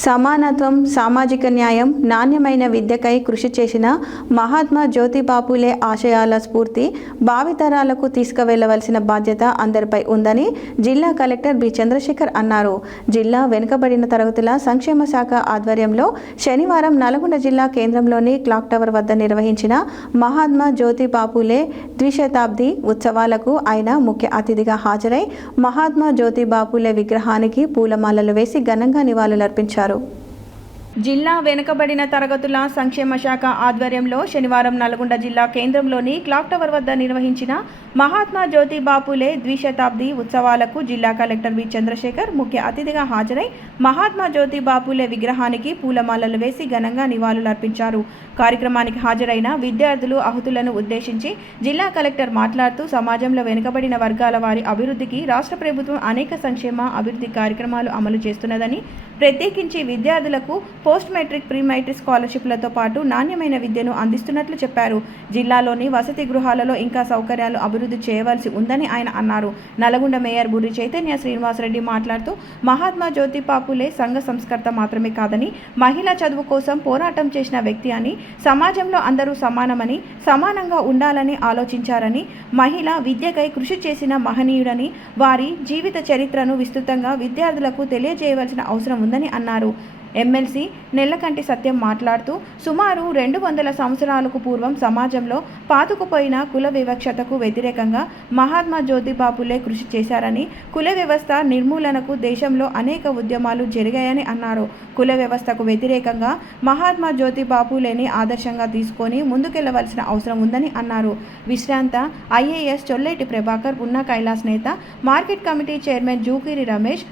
సమానత్వం, సామాజిక న్యాయం, నాణ్యమైన విద్యకై కృషి చేసిన మహాత్మా జ్యోతిబాపులే ఆశయాల స్ఫూర్తి భావితరాలకు తీసుకువెళ్లవలసిన బాధ్యత అందరిపై ఉందని జిల్లా కలెక్టర్ బి చంద్రశేఖర్ అన్నారు. జిల్లా వెనుకబడిన తరగతుల సంక్షేమ శాఖ ఆధ్వర్యంలో శనివారం నల్గొండ జిల్లా కేంద్రంలోని క్లాక్ టవర్ వద్ద నిర్వహించిన మహాత్మా జ్యోతిబాపులే ద్విశతాబ్ది ఉత్సవాలకు ఆయన ముఖ్య అతిథిగా హాజరై మహాత్మా జ్యోతిబాపులే విగ్రహానికి పూలమాలలు వేసి ఘనంగా నివాళులర్పించారు. జిల్లా వెనుకబడిన తరగతుల సంక్షేమ శాఖ ఆధ్వర్యంలో శనివారం నల్గొండ జిల్లా కేంద్రంలోని క్లాక్ టవర్ వద్ద నిర్వహించిన మహాత్మా జ్యోతిబాపులే ద్విశతాబ్ది ఉత్సవాలకు జిల్లా కలెక్టర్ వి చంద్రశేఖర్ ముఖ్య అతిథిగా హాజరై మహాత్మా జ్యోతిబాపులే విగ్రహానికి పూలమాలలు వేసి ఘనంగా నివాళులర్పించారు. కార్యక్రమానికి హాజరైన విద్యార్థులు ఆహుతులను ఉద్దేశించి జిల్లా కలెక్టర్ మాట్లాడుతూ సమాజంలో వెనుకబడిన వర్గాల వారి అభివృద్ధికి రాష్ట్ర ప్రభుత్వం అనేక సంక్షేమ అభివృద్ధి కార్యక్రమాలు అమలు చేస్తున్నదని, ప్రత్యేకించి విద్యార్థులకు పోస్ట్ మెట్రిక్, ప్రీ మెట్రిక్ స్కాలర్షిప్లతో పాటు నాణ్యమైన విద్యను అందిస్తున్నట్లు చెప్పారు. జిల్లాలోని వసతి గృహాలలో ఇంకా సౌకర్యాలు అభివృద్ధి చేయవలసి ఉందని ఆయన అన్నారు. నల్గొండ మేయర్ బుర్రి చైతన్య శ్రీనివాసరెడ్డి మాట్లాడుతూ మహాత్మా జ్యోతిబాపులే సంఘ సంస్కర్త మాత్రమే కాదని, మహిళా చదువు కోసం పోరాటం చేసిన వ్యక్తి అని, సమాజంలో అందరూ సమానమని, సమానంగా ఉండాలని ఆలోచించారని, మహిళ విద్యకై కృషి చేసిన మహనీయుడని, వారి జీవిత చరిత్రను విస్తృతంగా విద్యార్థులకు తెలియజేయవలసిన అవసరం ఉందని అన్నారు. ఎమ్మెల్సీ నెల్లకంటి సత్యం మాట్లాడుతూ సుమారు 200 సంవత్సరాలకు పూర్వం సమాజంలో పాతుకుపోయిన కుల వివక్షతకు వ్యతిరేకంగా మహాత్మా జ్యోతిబాపులే కృషి చేశారని, కుల వ్యవస్థ నిర్మూలనకు దేశంలో అనేక ఉద్యమాలు జరిగాయని అన్నారు. కుల వ్యవస్థకు వ్యతిరేకంగా మహాత్మా జ్యోతిబాపులేని ఆదర్శంగా తీసుకొని ముందుకెళ్లవలసిన అవసరం ఉందని అన్నారు. విశ్రాంత ఐఏఎస్ చొల్లేటి ప్రభాకర్, ఉన్న కైలాస్ నేత, market committee chairman Jukiri Ramesh,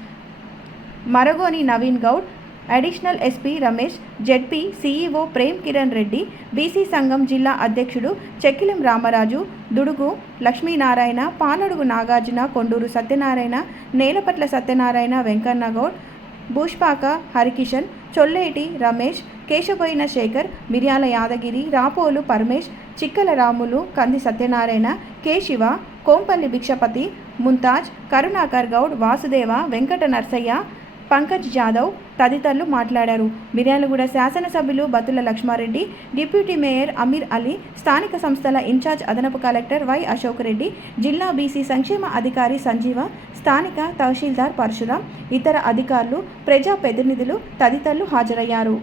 Maragoni Naveen Goud, additional SP Ramesh, ZP CEO Prem Kiran Reddy, BC సంఘం జిల్లా అధ్యక్షుడు చెక్కిలం రామరాజు, దుడుగు లక్ష్మీనారాయణ, పానడుగు నాగార్జున, కొండూరు సత్యనారాయణ, నేలపట్ల సత్యనారాయణ, వెంకన్న గౌడ్, భూష్పాక హరికిషన్, చొల్లేటి రమేష్, కేశబోయిన శేఖర్, మిర్యాల యాదగిరి, రాపోలు పరమేష్, చిక్కల రాములు, కంది సత్యనారాయణ, కె శివ, కోంపల్లి భిక్షపతి, ముంతాజ్, కరుణాకర్ గౌడ్, వాసుదేవ, వెంకట నర్సయ్య, పంకజ్ జాదవ్ తదితరులు మాట్లాడారు. మిర్యాలగూడ శాసనసభ్యులు బతుల లక్ష్మారెడ్డి, డిప్యూటీ మేయర్ అమీర్ అలీ, స్థానిక సంస్థల ఇన్ఛార్జ్ అదనపు కలెక్టర్ వై అశోక్ రెడ్డి, జిల్లా బీసీ సంక్షేమ అధికారి సంజీవ, స్థానిక తహసీల్దార్ పరశురాం, ఇతర అధికారులు, ప్రజా ప్రతినిధులు తదితరులు హాజరయ్యారు.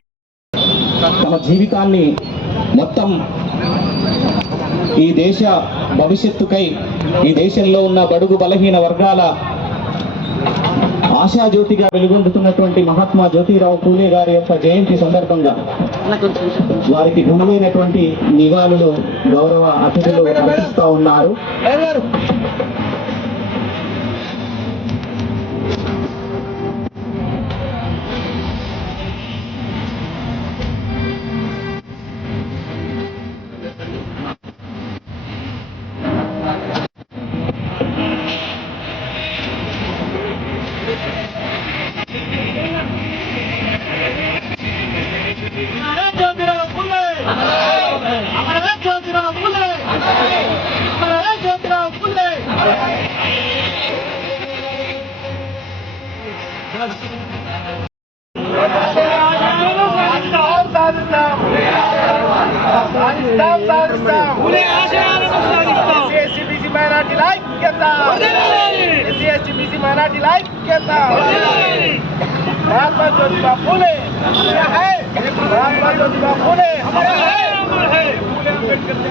తమ జీవితాన్ని మొత్తం ఈ దేశ భవిష్యత్తుకై, ఈ దేశంలో ఉన్న బడుగు బలహీన వర్గాల ఆశాజ్యోతిగా వెలుగొందుతున్నటువంటి మహాత్మా జ్యోతిరావు పూలే గారి యొక్క జయంతి సందర్భంగా వారికి ఘనమైనటువంటి నివాళులు గౌరవ అతిథులు అర్పిస్తూ ఉన్నారు. महात्मा ज्योतिबा फुले है, महात्मा ज्योतिबा फुले हमारा है, अमर है। फुले Ambedkar ji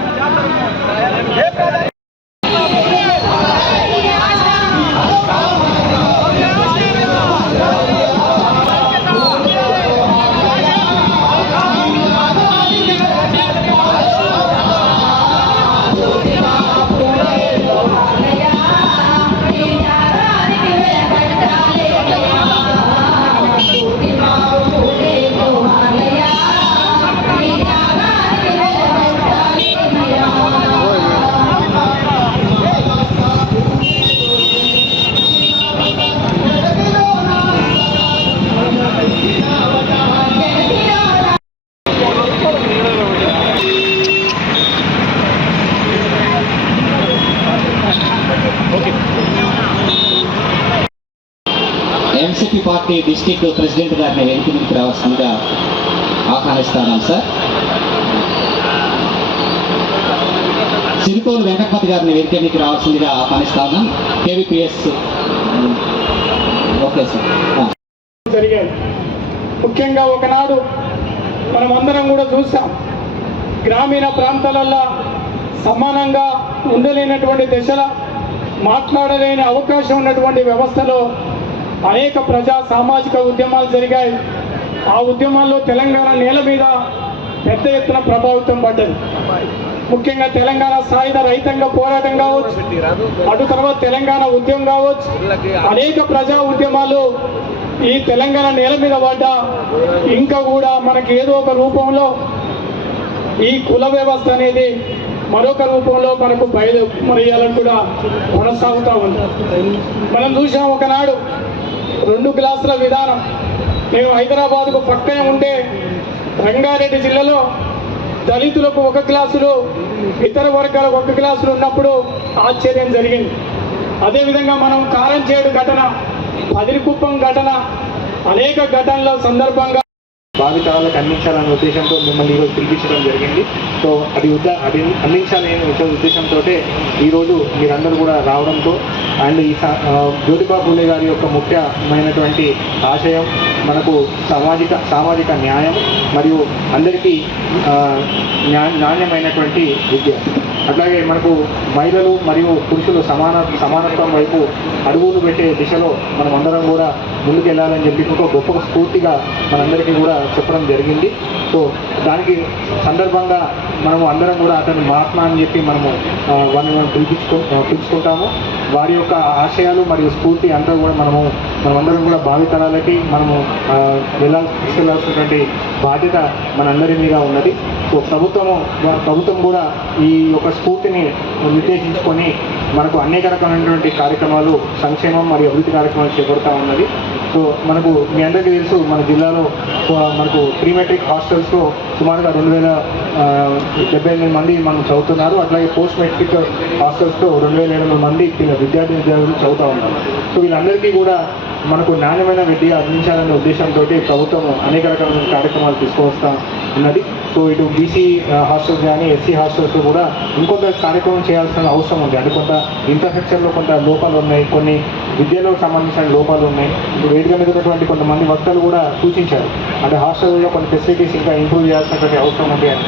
party district president గారిని వెనక్కి నుంచి రావాల్సిందిగా ఆహ్వానిస్తాను సార్. సిరికోలు వెంకటపతి గారిని వెనక్కి నుంచి రావాల్సిందిగా ఆహ్వానిస్తాను. KVPS okay sir. జరిగాయి. ముఖ్యంగా ఒకనాడు మనం అందరం కూడా చూసాం, గ్రామీణ ప్రాంతాలలో సమానంగా ఉండలేనటువంటి దశల, మాట్లాడలేని అవకాశం ఉన్నటువంటి వ్యవస్థలో అనేక ప్రజా సామాజిక ఉద్యమాలు జరిగాయి. ఆ ఉద్యమాల్లో తెలంగాణ నేల మీద పెద్ద ఎత్తున ప్రభావితం పడ్డది. ముఖ్యంగా తెలంగాణ సాయుధ రైతాంగ పోరాటం కావచ్చు, అటు తర్వాత తెలంగాణ ఉద్యమం కావచ్చు, అనేక ప్రజా ఉద్యమాలు ఈ తెలంగాణ నేల మీద పడ్డా ఇంకా కూడా మనకి ఏదో ఒక రూపంలో ఈ కుల వ్యవస్థ అనేది మరొక రూపంలో మనకు బయలుమరియాలని కూడా కొనసాగుతూ ఉంది. మనం చూసాం ఒకనాడు 2 క్లాసుల విధానం. నేను హైదరాబాద్కు పక్కనే ఉంటే రంగారెడ్డి జిల్లాలో దళితులకు 1 క్లాసులు, ఇతర వర్గాలకు 1 క్లాసులు ఉన్నప్పుడు ఆశ్చర్యం జరిగింది. అదేవిధంగా మనం కారంచేడు ఘటన, పదిరికుప్పం ఘటన, అనేక ఘటనల సందర్భంగా భావితరాలకు అందించాలనే ఉద్దేశంతో మిమ్మల్ని ఈరోజు పిలిపించడం జరిగింది. సో అది అందించాలనే ఉద్దేశంతో ఈరోజు మీరందరూ కూడా రావడంతో, అండ్ ఈ జ్యోతిబా ఫూలే గారి యొక్క ముఖ్యమైనటువంటి ఆశయం మనకు సామాజిక న్యాయం మరియు అందరికీ నాణ్యమైనటువంటి విద్య, అట్లాగే మనకు మహిళలు మరియు పురుషులు సమానత్వం వైపు అడుగులు పెట్టే దిశలో మనం అందరం కూడా ముందుకెళ్ళాలని చెప్పి ఒక గొప్ప స్ఫూర్తిగా మనందరికీ కూడా చెప్పడం జరిగింది. సో దానికి సందర్భంగా మనము అందరం కూడా అతని మహాత్మా అని చెప్పి మనము వారిని పిలుచుకుంటాము. వారి యొక్క ఆశయాలు మరియు స్ఫూర్తి అంతా కూడా మనమందరం కూడా భావితరాలకి మనము తీసుకెళ్లాల్సినటువంటి బాధ్యత మనందరి మీద ఉన్నది. సో ప్రభుత్వం కూడా ఈ యొక్క స్ఫూర్తిని నిర్దేశించుకొని మనకు అనేక రకమైనటువంటి కార్యక్రమాలు, సంక్షేమం మరియు అభివృద్ధి కార్యక్రమాలు చేపడతా ఉన్నది. సో మనకు మీ అందరికీ తెలుసు, మన జిల్లాలో మనకు ప్రీ మెట్రిక్ హాస్టల్స్లో సుమారుగా 2078 మంది మనం చదువుతున్నారు. అట్లాగే పోస్ట్ మెట్రిక్ హాస్టల్స్లో 2700 మంది విద్యార్థులు చదువుతూ ఉన్నారు. సో వీళ్ళందరికీ కూడా మనకు నాణ్యమైన విద్య అందించాలనే ఉద్దేశంతో ప్రభుత్వం అనేక రకమైన కార్యక్రమాలు తీసుకువస్తూ ఉన్నది. సో ఇటు బీసీ హాస్టల్స్ కానీ ఎస్సీ హాస్టల్స్లో కూడా ఇంకొంత కార్యక్రమం చేయాల్సిన అవసరం ఉంది. అంటే కొంత ఇన్ఫ్రాస్ట్రక్చర్లో కొంత లోపాలు ఉన్నాయి, కొన్ని విద్యలో సంబంధించిన లోపాలు ఉన్నాయి. ఇప్పుడు వేదిక మీద ఉన్నటువంటి కొంతమంది వక్తలు కూడా సూచించారు, అంటే హాస్టల్లో కొన్ని ఫెసిలిటీస్ ఇంకా ఇంప్రూవ్ చేయాల్సినటువంటి అవసరం ఉంది అని.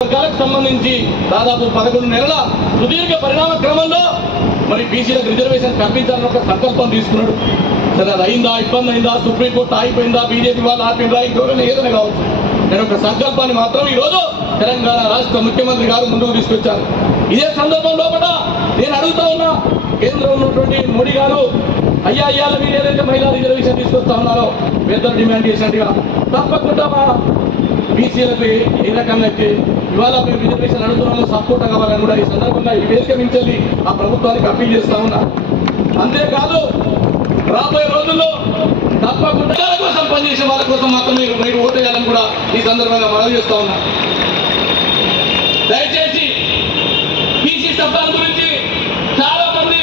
వర్గాలకు సంబంధించి దాదాపు 11 నెలల సుదీర్ఘ పరిణామ క్రమంలో మరి బీసీలకు రిజర్వేషన్ కల్పించాలని ఒక సంకల్పం తీసుకున్నాడు. సరే, అది అయిందా, ఇబ్బంది అయిందా, సుప్రీంకోర్టు ఆగిపోయిందా, బీజేపీ వాళ్ళు ఆపిందా, ఇంకోరైనా ఏదైనా కావచ్చు, నేను ఒక సంకల్పాన్ని మాత్రం ఈరోజు తెలంగాణ రాష్ట్ర ముఖ్యమంత్రి గారు ముందుకు తీసుకొచ్చారు. ఇదే సందర్భం లోపల నేను అడుగుతా ఉన్నా, కేంద్రంలో ఉన్నటువంటి మోడీ గారు, అయ్యా మీరు ఏదైతే మహిళా రిజర్వేషన్ తీసుకొస్తా ఉన్నారో పెద్దలు డిమాండ్ చేసినట్టుగా తప్పకుండా మా బీసీలకు ఏ రకంగా అయితే ఇవాళ మేము రిజర్వేషన్ అడుగుతున్నామో సపోర్ట్ కావాలని కూడా ఈ సందర్భంగా ఈ వేదిక నుంచి ఆ ప్రభుత్వానికి అప్పీల్ చేస్తా ఉన్నా. అంతేకాదు, రాబోయే రోజుల్లో తప్పకుండా కోసం పనిచేసే వాళ్ళ కోసం మాత్రమే మీరు ఓటు వేయాలని కూడా ఈ సందర్భంగా మనవి చేస్తా ఉన్నా. దయచేసి బీసీ సభ్యుల గురించి చాలా మంది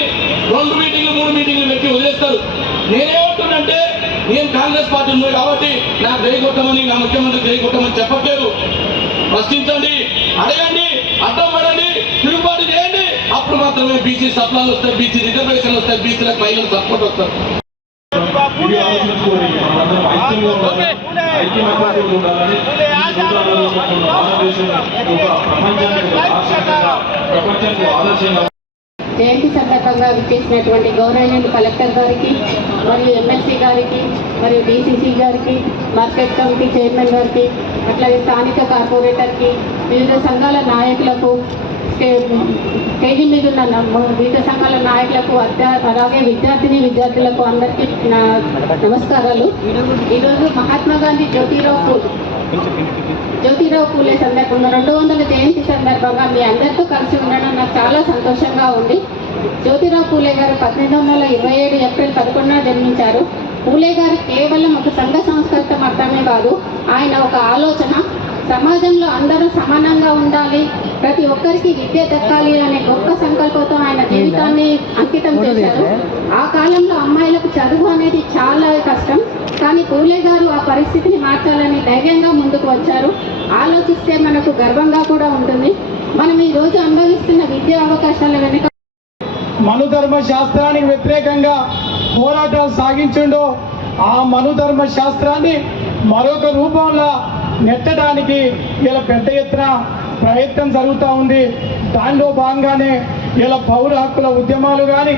2 మీటింగ్లు 3 మీటింగ్లు పెట్టి వదిలేస్తారు. నేనేమంటున్నంటే, నేను కాంగ్రెస్ పార్టీ ఉంది కాబట్టి నాకు జయగొట్టమని, నా ముఖ్యమంత్రి జయగొట్టమని చెప్పట్లేదు. ప్రశ్నించండి, అడగండి, అడ్డం పడండి, తిరుగుబాటు చేయండి. అప్పుడు మాత్రమే బీసీ సప్లాలు వస్తాయి, బీసీ రిజర్వేషన్ వస్తాయి, బీసీలకు మహిళలు సపోర్ట్ వస్తారు. జయంతి సందర్భంగా విచ్చేసినటువంటి గౌరవనీయులు కలెక్టర్ గారికి మరియు ఎమ్మెల్సీ గారికి మరియు డీసీసీ గారికి, మార్కెట్ కమిటీ చైర్మన్ గారికి, అట్లాగే స్థానిక కార్పొరేటర్కి, వివిధ సంఘాల నాయకులకు, స్టేజీ మీద ఉన్న వివిధ సంఘాల నాయకులకు, అలాగే విద్యార్థులకు అందరికీ నా నమస్కారాలు. ఈరోజు మహాత్మా గాంధీ జ్యోతిరావు పూలే సందర్భంగా 200వ జయంతి సందర్భంగా మీ అందరితో కలిసి ఉండడం నాకు చాలా సంతోషంగా ఉంది. జ్యోతిరావు పూలే గారు 1827 ఏప్రిల్ 11న జన్మించారు. పూలే గారు కేవలం ఒక సంఘ సంస్కర్త మాత్రమే కాదు, ఆయన ఒక ఆలోచన, సమాజంలో అందరూ సమానంగా ఉండాలి, ప్రతి ఒక్కరికి విద్య దక్కాలి అనే గొప్ప సంకల్పంతో ఆయన జీవితాన్ని అంకితం చేశారు. ఆ కాలంలో అమ్మాయిలకు చదువు అనేది చాలా కష్టం, కానీ పూలే గారు ఆ పరిస్థితిని మార్చాలని ధైర్యంగా ముందుకు వచ్చారు. ఆలోచిస్తే మనకు గర్వంగా కూడా ఉంటుంది. మనం ఈ రోజు అనుభవిస్తున్న విద్యా అవకాశాల వెనుక మనుధర్మ శాస్త్రానికి వ్యతిరేకంగా పోరాటాలు సాగించిండో ఆ మనుధర్మ శాస్త్రాన్ని మరొక రూపంలో నెట్టడానికి ఇలా పెద్ద ఎత్తున ప్రయత్నం జరుగుతూ ఉంది. దానిలో భాగంగానే ఇలా పౌర హక్కుల ఉద్యమాలు కానీ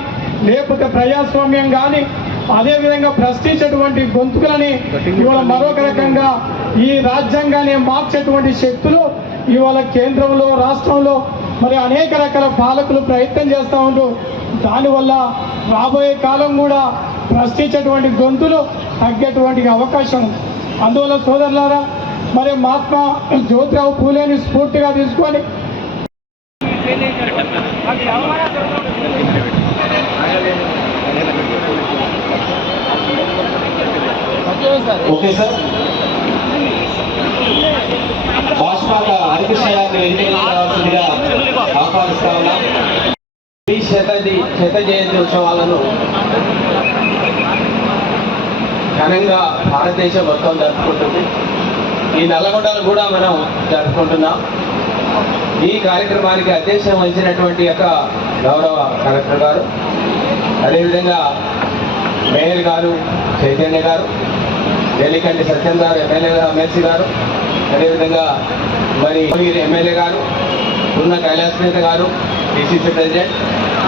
లేకపోతే ప్రజాస్వామ్యం కానీ అదేవిధంగా ప్రశ్నించేటువంటి గొంతుకులని ఇవాళ మరొక రకంగా ఈ రాజ్యాంగాన్ని మార్చేటువంటి శక్తులు ఇవాళ కేంద్రంలో రాష్ట్రంలో మరి అనేక రకాల పాలకులు ప్రయత్నం చేస్తూ ఉంటూ దానివల్ల రాబోయే కాలం కూడా ప్రశ్నించేటువంటి గొంతులు తగ్గేటువంటి అవకాశం ఉంది. అందువల్ల సోదరులారా, మరి మహాత్మా జ్యోతిరావు పూలేని స్ఫూర్తిగా తీసుకొని ఓకే సార్, భాష్పాక హరికృష్ణ గారిని వేదికగా రావాల్సిందిగా ఆహ్వానిస్తా ఉన్నాం. ఈ శత జయంతి ఉత్సవాలను ఘనంగా భారతదేశం మొత్తం జరుపుకుంటుంది. ఈ నల్లగొండలు కూడా మనం జరుపుకుంటున్నాం. ఈ కార్యక్రమానికి అధ్యక్షం వహించినటువంటి యొక్క గౌరవ కలెక్టర్ గారు, అదేవిధంగా మేయర్ గారు చైతన్య గారు, వేలికంటి సత్యం గారు ఎమ్మెల్సీ గారు, అదేవిధంగా మరి ఎమ్మెల్యే గారు, ఉన్న కైలాసనేత గారు, డిసిసి ప్రెసిడెంట్,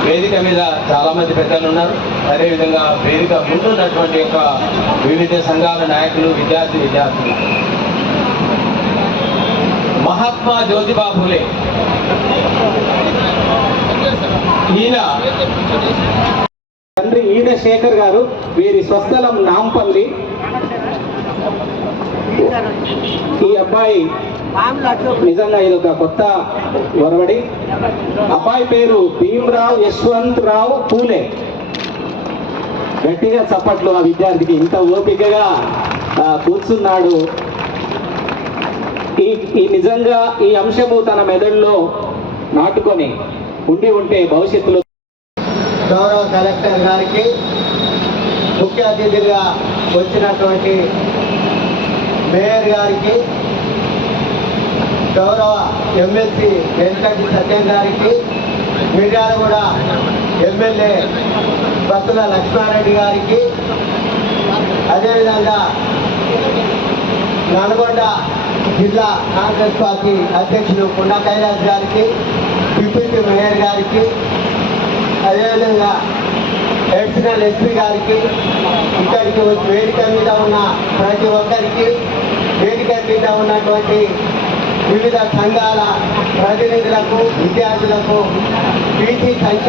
వేదిక మీద చాలామంది పెద్దలు ఉన్నారు. అదేవిధంగా వేదిక ముందున్నటువంటి యొక్క వివిధ సంఘాల నాయకులు, విద్యార్థులు. మహాత్మా జ్యోతిబా ఫూలే ఈయన తండ్రి ఈయన శేఖర్ గారు, వీరి స్వస్థలం నాంపల్లి. ఈ అబ్బాయి నిజంగా ఇది ఒక కొత్త ఒరవడి. అబ్బాయి పేరు భీమరావు యశ్వంతరావు పూలే. గట్టిగా చప్పట్లు ఆ విద్యార్థికి, ఇంత ఓపికగా కూర్చున్నాడు. ఈ నిజంగా ఈ అంశము తన మెదడులో నాటుకొని ఉంటే భవిష్యత్తులో గౌరవ కలెక్టర్ గారికి, ముఖ్య అతిథిగా వచ్చినటువంటి మేయర్ గారికి, గౌరవ ఎమ్మెల్సీ వెంకటి సత్యం గారికి, మిర్యాలగూడ ఎమ్మెల్యే బత్తుల లక్ష్మారెడ్డి గారికి, అదేవిధంగా నల్గొండ జిల్లా కాంగ్రెస్ పార్టీ అధ్యక్షులు కొండ కైలాస్ గారికి, డిప్యూటీ మేయర్ గారికి, అదేవిధంగా అడిషనల్ ఎస్పీ గారికి, ఇక్కడికి వేదిక మీద ఉన్న ప్రతి ఒక్కరికి, వేదిక మీద ఉన్నటువంటి వివిధ సంఘాల ప్రతినిధులకు, విద్యార్థులకు, బీసీ సంక్షేమ